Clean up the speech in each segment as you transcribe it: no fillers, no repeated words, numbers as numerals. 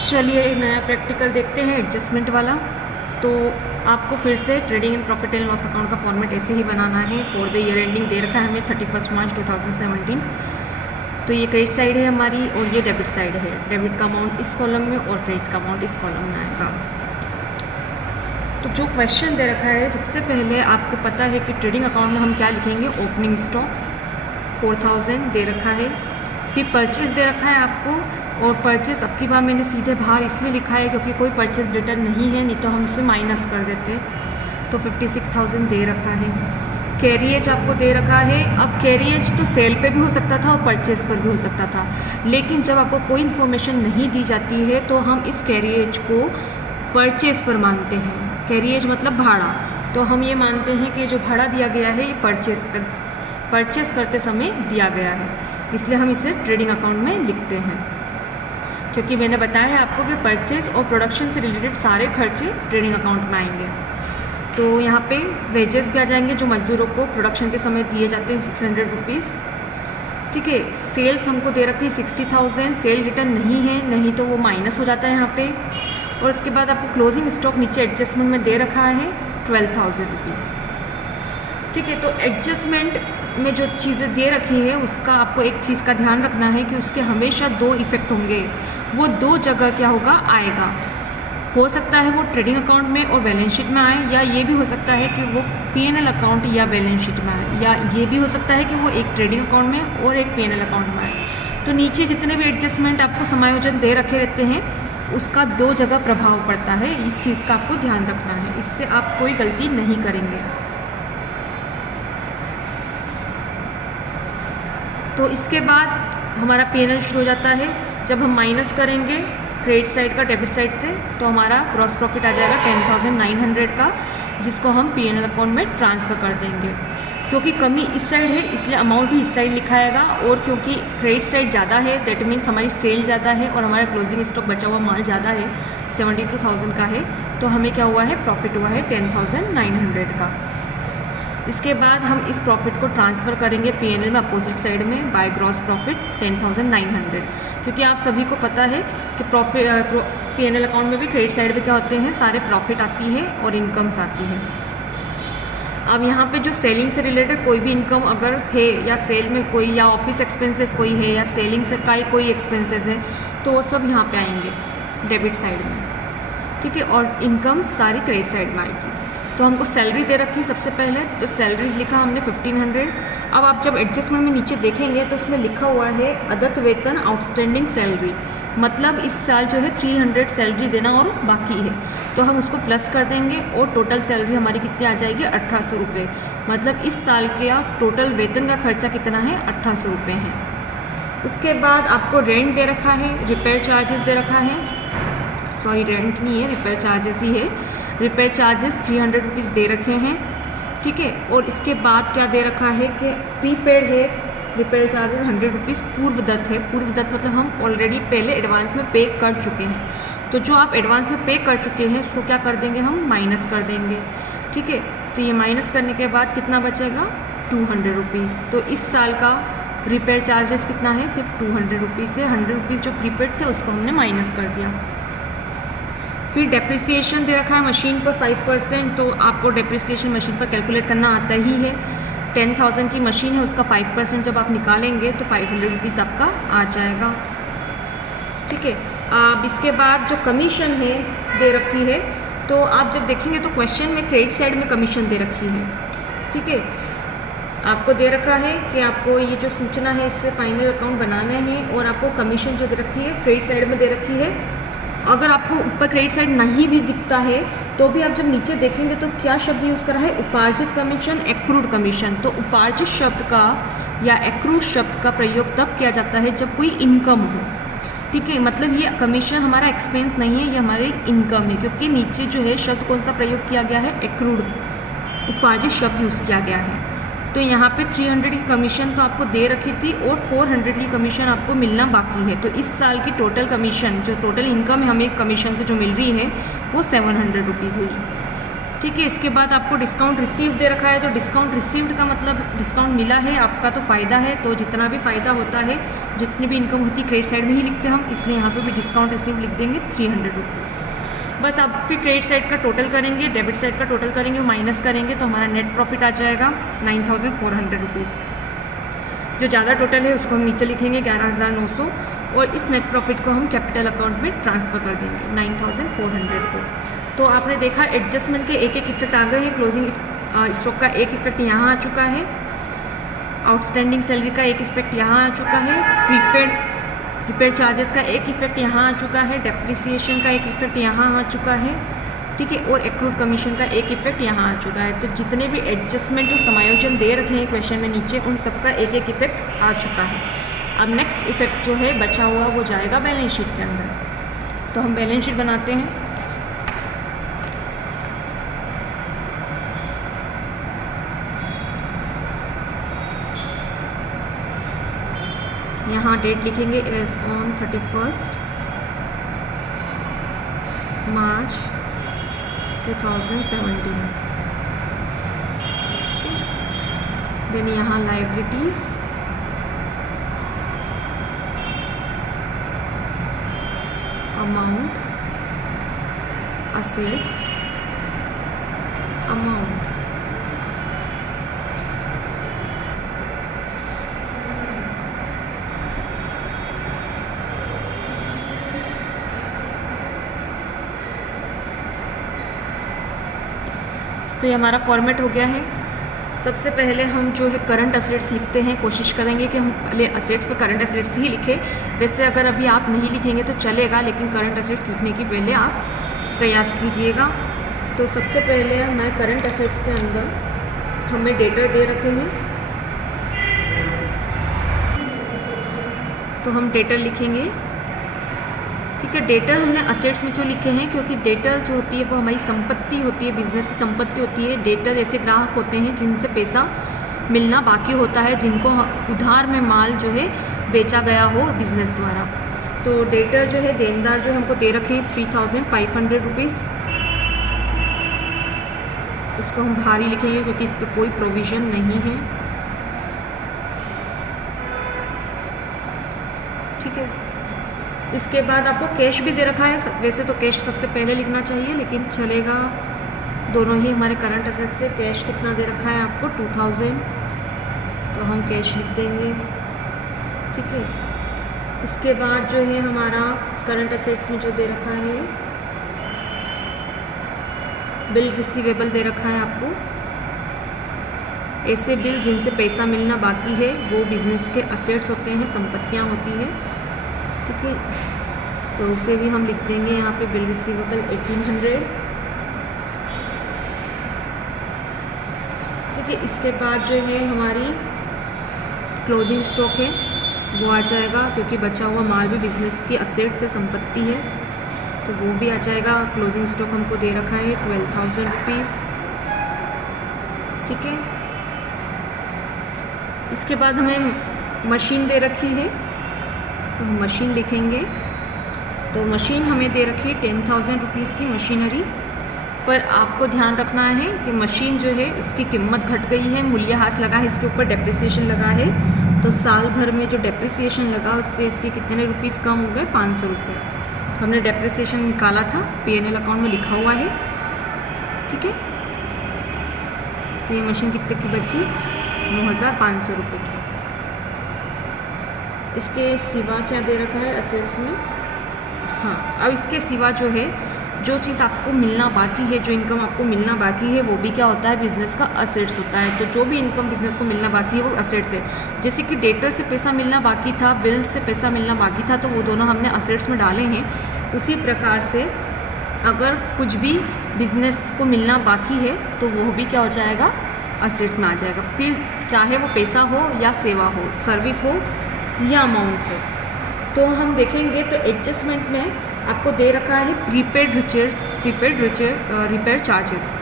चलिए नया प्रैक्टिकल देखते हैं, एडजस्टमेंट वाला। तो आपको फिर से trading and profit and loss account का फॉर्मेट ऐसे ही बनाना है। फॉर द ईयर एंडिंग दे रखा है हमें 31 मार्च 2017। तो ये क्रेडिट साइड है हमारी और ये डेबिट साइड है। डेबिट का अमाउंट इस कॉलम में और क्रेडिट का अमाउंट इस कॉलम में आएगा। तो जो क्वेश्चन दे रखा है, सबसे पहले आपको पता है कि ट्रेडिंग अकाउंट में हम क्या लिखेंगे। ओपनिंग स्टॉक 4000 दे रखा है। फिर परचेज दे रखा है आपको, और परचेज अब की बार मैंने सीधे बाहर इसलिए लिखा है क्योंकि कोई परचेज रिटर्न नहीं है, नहीं तो हम उसे माइनस कर देते। तो 56,000 दे रखा है। कैरिएज आपको दे रखा है। अब कैरिएज तो सेल पे भी हो सकता था और परचेज पर भी हो सकता था, लेकिन जब आपको कोई इन्फॉर्मेशन नहीं दी जाती है तो हम इस कैरिएज को परचेज पर मानते हैं। कैरिएज मतलब भाड़ा। तो हम ये मानते हैं कि जो भाड़ा दिया गया है ये परचेज करते समय दिया गया है, इसलिए हम इसे ट्रेडिंग अकाउंट में लिखते हैं। क्योंकि मैंने बताया है आपको कि परचेज और प्रोडक्शन से रिलेटेड सारे खर्चे ट्रेडिंग अकाउंट में आएंगे। तो यहाँ पे वेजेस भी आ जाएंगे जो मजदूरों को प्रोडक्शन के समय दिए जाते हैं, 600 रुपीज़। ठीक है। सेल्स हमको दे रखी है 60,000। सेल रिटर्न नहीं है, नहीं तो वो माइनस हो जाता है यहाँ पे। और उसके बाद आपको क्लोजिंग स्टॉक नीचे एडजस्टमेंट में दे रखा है 12,000 रुपीज़। ठीक है। तो एडजस्टमेंट में जो चीज़ें दे रखी है उसका आपको एक चीज़ का ध्यान रखना है कि उसके हमेशा दो इफ़ेक्ट होंगे। वो दो जगह क्या होगा, आएगा। हो सकता है वो ट्रेडिंग अकाउंट में और बैलेंस शीट में आए, या ये भी हो सकता है कि वो P&L अकाउंट या बैलेंस शीट में आए, या ये भी हो सकता है कि वो एक ट्रेडिंग अकाउंट में और एक P&L अकाउंट में आए। तो नीचे जितने भी एडजस्टमेंट आपको समायोजन दे रखे रहते हैं उसका दो जगह प्रभाव पड़ता है। इस चीज़ का आपको ध्यान रखना है, इससे आप कोई गलती नहीं करेंगे। तो इसके बाद हमारा P&L शुरू हो जाता है। जब हम माइनस करेंगे क्रेडिट साइड का डेबिट साइड से, तो हमारा ग्रॉस प्रॉफिट आ जाएगा 10,900 का, जिसको हम P&L अकाउंट में ट्रांसफ़र कर देंगे। क्योंकि कमी इस साइड है इसलिए अमाउंट भी इस साइड लिखाएगा, और क्योंकि क्रेडिट साइड ज़्यादा है दैट मीन्स हमारी सेल ज़्यादा है और हमारा क्लोजिंग स्टॉक बचा हुआ माल ज़्यादा है, 72,000 का है। तो हमें क्या हुआ है, प्रॉफिट हुआ है 10,900 का। इसके बाद हम इस प्रॉफिट को ट्रांसफ़र करेंगे P&L में अपोजिट साइड में बाय ग्रॉस प्रॉफिट 10,900। क्योंकि आप सभी को पता है कि P&L अकाउंट में भी क्रेडिट साइड पे क्या होते हैं, सारे प्रॉफिट आती है और इनकम्स आती है। अब यहाँ पे जो सेलिंग से रिलेटेड कोई भी इनकम अगर है, या सेल में कोई, या ऑफिस एक्सपेंसेस कोई है, या सेलिंग से का कोई एक्सपेंसेस है, तो वो सब यहाँ पे आएंगे डेबिट साइड में। ठीक है। और इनकम सारी क्रेडिट साइड में आएगी। तो हमको सैलरी दे रखी सबसे पहले, तो सैलरीज लिखा हमने 1500। अब आप जब एडजस्टमेंट में नीचे देखेंगे तो उसमें लिखा हुआ है अदत्त वेतन आउटस्टैंडिंग सैलरी, मतलब इस साल जो है 300 सैलरी देना और बाकी है, तो हम उसको प्लस कर देंगे और टोटल सैलरी हमारी कितनी आ जाएगी, 1800 रुपये। मतलब इस साल के टोटल वेतन का खर्चा कितना है, 1800 रुपये है। उसके बाद आपको रेंट दे रखा है, रिपेयर चार्जेस दे रखा है, सॉरी रेंट नहीं है, रिपेयर चार्जेस ही है। रिपेयर चार्जेस 300 रुपीज़ दे रखे हैं। ठीक है। और इसके बाद क्या दे रखा है कि प्रीपेड है रिपेयर चार्जेस 100 रुपीज़, पूर्वदत्त है। पूर्वदत्त मतलब हम ऑलरेडी पहले एडवांस में पे कर चुके हैं। तो जो आप एडवांस में पे कर चुके हैं उसको क्या कर देंगे, हम माइनस कर देंगे। ठीक है। तो ये माइनस करने के बाद कितना बचेगा, 200 रुपीज़। तो इस साल का रिपेयर चार्जेस कितना है, सिर्फ 200 रुपीज़ है। 100 रुपीज़ जो प्रीपेड थे उसको हमने माइनस कर दिया। फिर डेप्रिसिएशन दे रखा है मशीन पर 5%, तो आपको डेप्रिसिएशन मशीन पर कैलकुलेट करना आता ही है। 10,000 की मशीन है, उसका 5% जब आप निकालेंगे तो 500 रुपीज़ आपका आ जाएगा। ठीक है। अब इसके बाद जो कमीशन है दे रखी है, तो आप जब देखेंगे तो क्वेश्चन में क्रेडिट साइड में कमीशन दे रखी है। ठीक है। आपको दे रखा है कि आपको ये जो सूचना है इससे फाइनल अकाउंट बनाना है, और आपको कमीशन जो दे रखी है क्रेडिट साइड में दे रखी है। अगर आपको ऊपर क्रेडिट साइड नहीं भी दिखता है तो भी आप जब नीचे देखेंगे तो क्या शब्द यूज़ करा है, उपार्जित कमीशन, एक्रूड कमीशन। तो उपार्जित शब्द का या एक्रूड शब्द का प्रयोग तब किया जाता है जब कोई इनकम हो। ठीक है। मतलब ये कमीशन हमारा एक्सपेंस नहीं है, ये हमारी इनकम है, क्योंकि नीचे जो है शब्द कौन सा प्रयोग किया गया है, एक्रूड, उपार्जित शब्द यूज़ किया गया है। तो यहाँ पे 300 की कमीशन तो आपको दे रखी थी और 400 की कमीशन आपको मिलना बाकी है। तो इस साल की टोटल कमीशन, जो टोटल इनकम है हमें कमीशन से जो मिल रही है, वो 700 रुपीज़ हुई। ठीक है। इसके बाद आपको डिस्काउंट रिसीव्ड दे रखा है, तो डिस्काउंट रिसीव्ड का मतलब डिस्काउंट मिला है, आपका तो फ़ायदा है। तो जितना भी फ़ायदा होता है, जितनी भी इनकम होती है क्रेडिट साइड में ही लिखते हैं हम, इसलिए यहाँ पे भी डिस्काउंट रिसीव्ड लिख देंगे 300 रुपीज़। बस आप फिर क्रेडिट साइड का टोटल करेंगे, डेबिट साइड का टोटल करेंगे, माइनस करेंगे तो हमारा नेट प्रॉफिट आ जाएगा 9400 रुपीज़। जो ज़्यादा टोटल है उसको हम नीचे लिखेंगे 11900, और इस नेट प्रॉफिट को हम कैपिटल अकाउंट में ट्रांसफ़र कर देंगे 9400 को। तो आपने देखा एडजस्टमेंट के एक एक इफेक्ट आ गए हैं। क्लोजिंग स्टॉक का एक इफेक्ट यहाँ आ चुका है, आउटस्टैंडिंग सैलरी का एक इफेक्ट यहाँ आ चुका है, रिपेयर चार्जेस का एक इफेक्ट यहाँ आ चुका है, डेप्रिसिएशन का एक इफेक्ट यहाँ आ चुका है, ठीक है, और एक्रूड कमीशन का एक इफेक्ट यहाँ आ चुका है। तो जितने भी एडजस्टमेंट और समायोजन दे रखे हैं क्वेश्चन में नीचे, उन सबका एक एक इफेक्ट आ चुका है। अब नेक्स्ट इफेक्ट जो है बचा हुआ वो जाएगा बैलेंस शीट के अंदर। तो हम बैलेंस शीट बनाते हैं। यहाँ डेट लिखेंगे एज ऑन 31 मार्च 2017। देन यहाँ लाइबिलिटीज़, अमाउंट, असेट्स, अमाउंट, तो ये हमारा फॉर्मेट हो गया है। सबसे पहले हम जो है करंट असेट्स लिखते हैं, कोशिश करेंगे कि हम पहले असेट्स पे करंट असेट्स ही लिखें। वैसे अगर अभी आप नहीं लिखेंगे तो चलेगा, लेकिन करंट असेट्स लिखने की पहले आप प्रयास कीजिएगा। तो सबसे पहले हमारे करंट असेट्स के अंदर हमें डेटर दे रखे हैं, तो हम डेटर लिखेंगे, ठीक है। डेटर हमने असेट्स में क्यों लिखे हैं, क्योंकि डेटर जो होती है वो हमारी संपत्ति होती है, बिजनेस की संपत्ति होती है। डेटर ऐसे ग्राहक होते हैं जिनसे पैसा मिलना बाकी होता है, जिनको उधार में माल जो है बेचा गया हो बिजनेस द्वारा। तो डेटर जो है देनदार जो हमको दे रखे हैं 3500 रुपीज़, उसको हम भारी लिखेंगे क्योंकि इस पर कोई प्रोविज़न नहीं है, ठीक है। इसके बाद आपको कैश भी दे रखा है। वैसे तो कैश सबसे पहले लिखना चाहिए, लेकिन चलेगा, दोनों ही हमारे करंट असेट से। कैश कितना दे रखा है आपको 2000, तो हम कैश लिख देंगे, ठीक है। इसके बाद जो है हमारा करंट असेट्स में जो दे रखा है बिल रिसीवेबल दे रखा है आपको। ऐसे बिल जिनसे पैसा मिलना बाकी है वो बिज़नेस के असेट्स होते हैं, संपत्तियाँ होती है, ठीक है। तो उसे भी हम लिख देंगे यहाँ पे बिल रिसीवेबल 1800, ठीक है। इसके बाद जो है हमारी क्लोजिंग स्टॉक है वो आ जाएगा, क्योंकि बचा हुआ माल भी बिज़नेस की असेट से संपत्ति है, तो वो भी आ जाएगा। क्लोजिंग स्टॉक हमको दे रखा है 12,000 रुपीज़, ठीक है। इसके बाद हमें मशीन दे रखी है, तो हम मशीन लिखेंगे। तो मशीन हमें दे रखी है 10,000 रुपीज़ की मशीनरी, पर आपको ध्यान रखना है कि मशीन जो है उसकी कीमत घट गई है, मूल्यह्रास लगा है, इसके ऊपर डेप्रिसिएशन लगा है। तो साल भर में जो डेप्रिसिएशन लगा उससे इसके कितने रुपीज़ कम हो गए, 500 रुपये। हमने डेप्रिसिएशन निकाला था, P&L अकाउंट में लिखा हुआ है, ठीक है। तो ये मशीन कितने की बची, 9,500 रुपये की। इसके सिवा क्या दे रखा है असेट्स में, हाँ, अब इसके सिवा जो है जो चीज़ आपको मिलना बाकी है, जो इनकम आपको मिलना बाकी है, वो भी क्या होता है, बिज़नेस का असेट्स होता है। तो जो भी इनकम बिज़नेस को मिलना बाकी है वो असेट्स है। जैसे कि डेटर से पैसा मिलना बाकी था, बिल्स से पैसा मिलना बाकी था, तो वो दोनों हमने असेट्स में डाले हैं। उसी प्रकार से अगर कुछ भी बिज़नेस को मिलना बाकी है तो वो भी क्या हो जाएगा, असेट्स में आ जाएगा। फिर चाहे वो पैसा हो या सेवा हो, सर्विस हो या अमाउंट हो। तो हम देखेंगे तो एडजस्टमेंट में आपको दे रखा है प्रीपेड रिपेयर चार्जेस।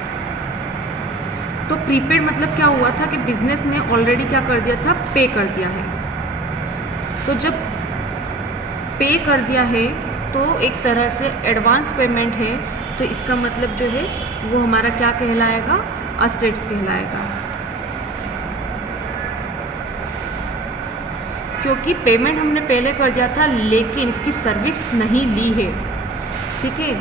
तो प्रीपेड मतलब क्या हुआ था कि बिज़नेस ने ऑलरेडी क्या कर दिया था, पे कर दिया है। तो जब पे कर दिया है तो एक तरह से एडवांस पेमेंट है, तो इसका मतलब जो है वो हमारा क्या कहलाएगा, असेट्स कहलाएगा। क्योंकि पेमेंट हमने पहले कर दिया था लेकिन इसकी सर्विस नहीं ली है, ठीक है।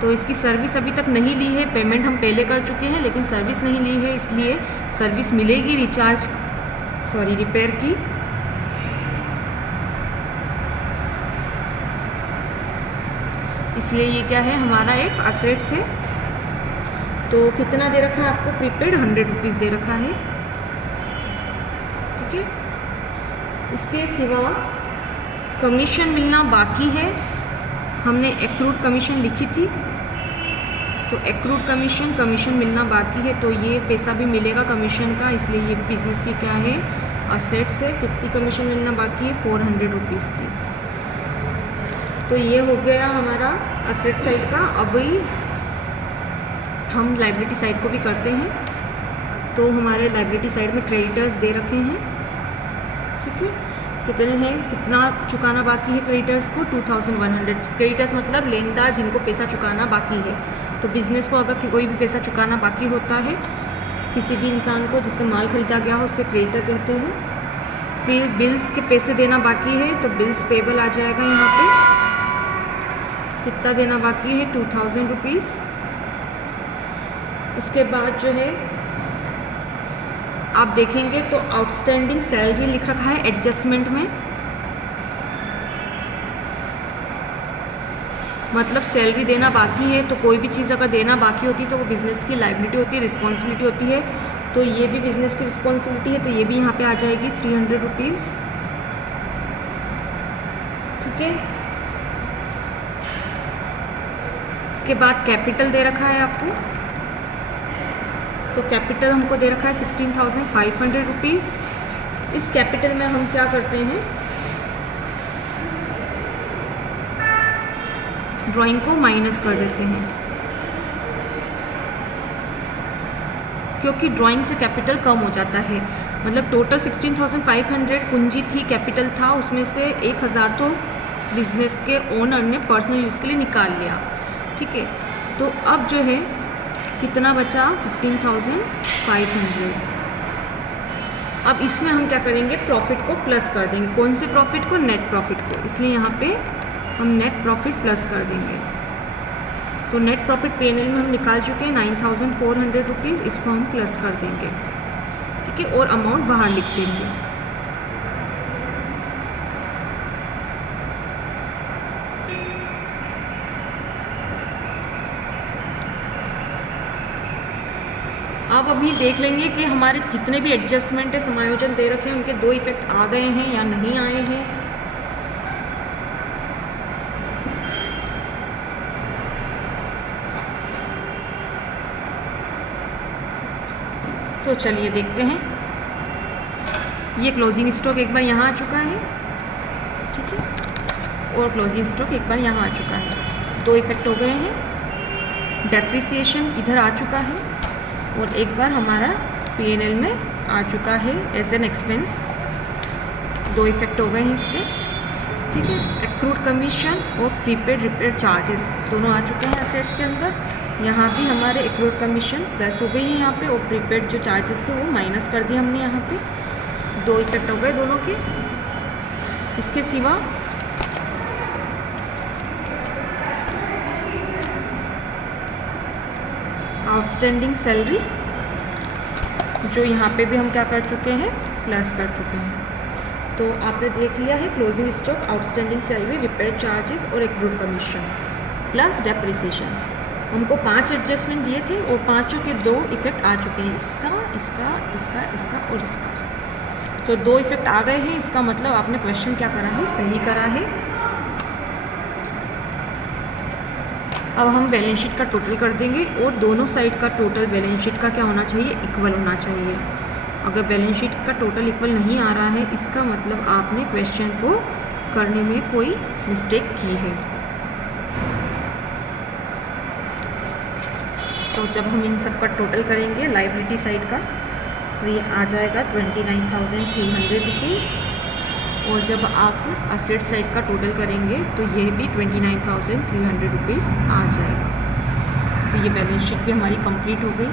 तो इसकी सर्विस अभी तक नहीं ली है, पेमेंट हम पहले कर चुके हैं लेकिन सर्विस नहीं ली है, इसलिए सर्विस मिलेगी रिपेयर की। इसलिए ये क्या है, हमारा एक असेट्स है। तो कितना दे रखा है आपको, प्रीपेड 100 रुपीज़ दे रखा है, ठीक है। इसके सिवा कमीशन मिलना बाकी है, हमने एक्रूड कमीशन लिखी थी, तो एक्रूड कमीशन मिलना बाकी है, तो ये पैसा भी मिलेगा कमीशन का, इसलिए ये बिज़नेस की क्या है, असेट्स है। कितनी कमीशन मिलना बाकी है, 400 रुपीज़ की। तो ये हो गया हमारा असेट साइड का। अभी हम लायबिलिटी साइड को भी करते हैं। तो हमारे लायबिलिटी साइड में क्रेडिटर्स दे रखे हैं, ठीक है। कितने हैं, कितना चुकाना बाकी है क्रेडिटर्स को, 2100। क्रेडिटर्स मतलब लेनदार जिनको पैसा चुकाना बाकी है। तो बिज़नेस को अगर कोई भी पैसा चुकाना बाकी होता है किसी भी इंसान को जिससे माल खरीदा गया हो, उससे क्रेडिटर कहते हैं। फिर बिल्स के पैसे देना बाकी है, तो बिल्स पेबल आ जाएगा यहाँ पे। कितना देना बाकी है, 2000 रुपीज़। उसके बाद जो है आप देखेंगे तो आउटस्टैंडिंग सैलरी लिख रखा है एडजस्टमेंट में, मतलब सैलरी देना बाकी है। तो कोई भी चीज़ अगर देना बाकी होती है तो वो बिज़नेस की लायबिलिटी होती है, रिस्पॉन्सिबिलिटी होती है। तो ये भी बिज़नेस की रिस्पॉन्सिबिलिटी है, तो ये भी यहाँ पे आ जाएगी 300 रुपीज़, ठीक है। इसके बाद कैपिटल दे रखा है आपको, तो कैपिटल हमको दे रखा है 16,500 रुपीज़। इस कैपिटल में हम क्या करते हैं, ड्राइंग को माइनस कर देते हैं, क्योंकि ड्राइंग से कैपिटल कम हो जाता है। मतलब टोटल 16,500 पूंजी थी, कैपिटल था, उसमें से 1,000 तो बिजनेस के ओनर ने पर्सनल यूज़ के लिए निकाल लिया, ठीक है। तो अब जो है कितना बचा, 15,500। अब इसमें हम क्या करेंगे, प्रॉफिट को प्लस कर देंगे। कौन से प्रॉफिट को, नेट प्रॉफिट को, इसलिए यहाँ पे हम नेट प्रॉफिट प्लस कर देंगे। तो नेट प्रॉफिट P&L में हम निकाल चुके हैं 9,400 रुपीज़, इसको हम प्लस कर देंगे, ठीक है, और अमाउंट बाहर लिख देंगे। अब अभी देख लेंगे कि हमारे जितने भी एडजस्टमेंट है, समायोजन दे रखे हैं, उनके 2 इफेक्ट आ गए हैं या नहीं आए हैं। तो चलिए देखते हैं। ये क्लोजिंग स्टॉक एक बार यहाँ आ चुका है, ठीक है, और क्लोजिंग स्टॉक एक बार यहाँ आ चुका है। 2 इफेक्ट हो गए हैं। डेप्रिसिएशन इधर आ चुका है और एक बार हमारा P&L में आ चुका है एज एन एक्सपेंस। 2 इफेक्ट हो गए हैं इसके, ठीक है। एक्रूड कमीशन और प्रीपेड रिपेयर चार्जेस दोनों आ चुके हैं एसेट्स के अंदर। यहाँ भी हमारे एक्रूड कमीशन प्लस हो गई है यहाँ पे, और प्रीपेड जो चार्जेस थे वो माइनस कर दिए हमने यहाँ पे। 2 इफेक्ट हो गए दोनों के। इसके सिवा आउटस्टैंडिंग सैलरी जो यहाँ पे भी हम क्या कर चुके हैं, प्लस कर चुके हैं। तो आपने देख लिया है closing stock, outstanding salary, repair charges और एक्रूड कमीशन प्लस डेप्रिसिएशन। हमको 5 एडजस्टमेंट दिए थे और पाँचों के 2 इफेक्ट आ चुके हैं, इसका, इसका, इसका, इसका और इसका। तो 2 इफेक्ट आ गए हैं, इसका मतलब आपने क्वेश्चन क्या करा है, सही करा है। अब हम बैलेंस शीट का टोटल कर देंगे और दोनों साइड का टोटल बैलेंस शीट का क्या होना चाहिए, इक्वल होना चाहिए। अगर बैलेंस शीट का टोटल इक्वल नहीं आ रहा है, इसका मतलब आपने क्वेश्चन को करने में कोई मिस्टेक की है। तो जब हम इन सब का टोटल करेंगे लायबिलिटी साइड का, तो ये आ जाएगा 29,300 रुपीज़ और जब आप असेट साइड का टोटल करेंगे तो यह भी 29,300 रुपीज़ आ जाएगा। तो ये बैलेंस शीट भी हमारी कंप्लीट हो गई।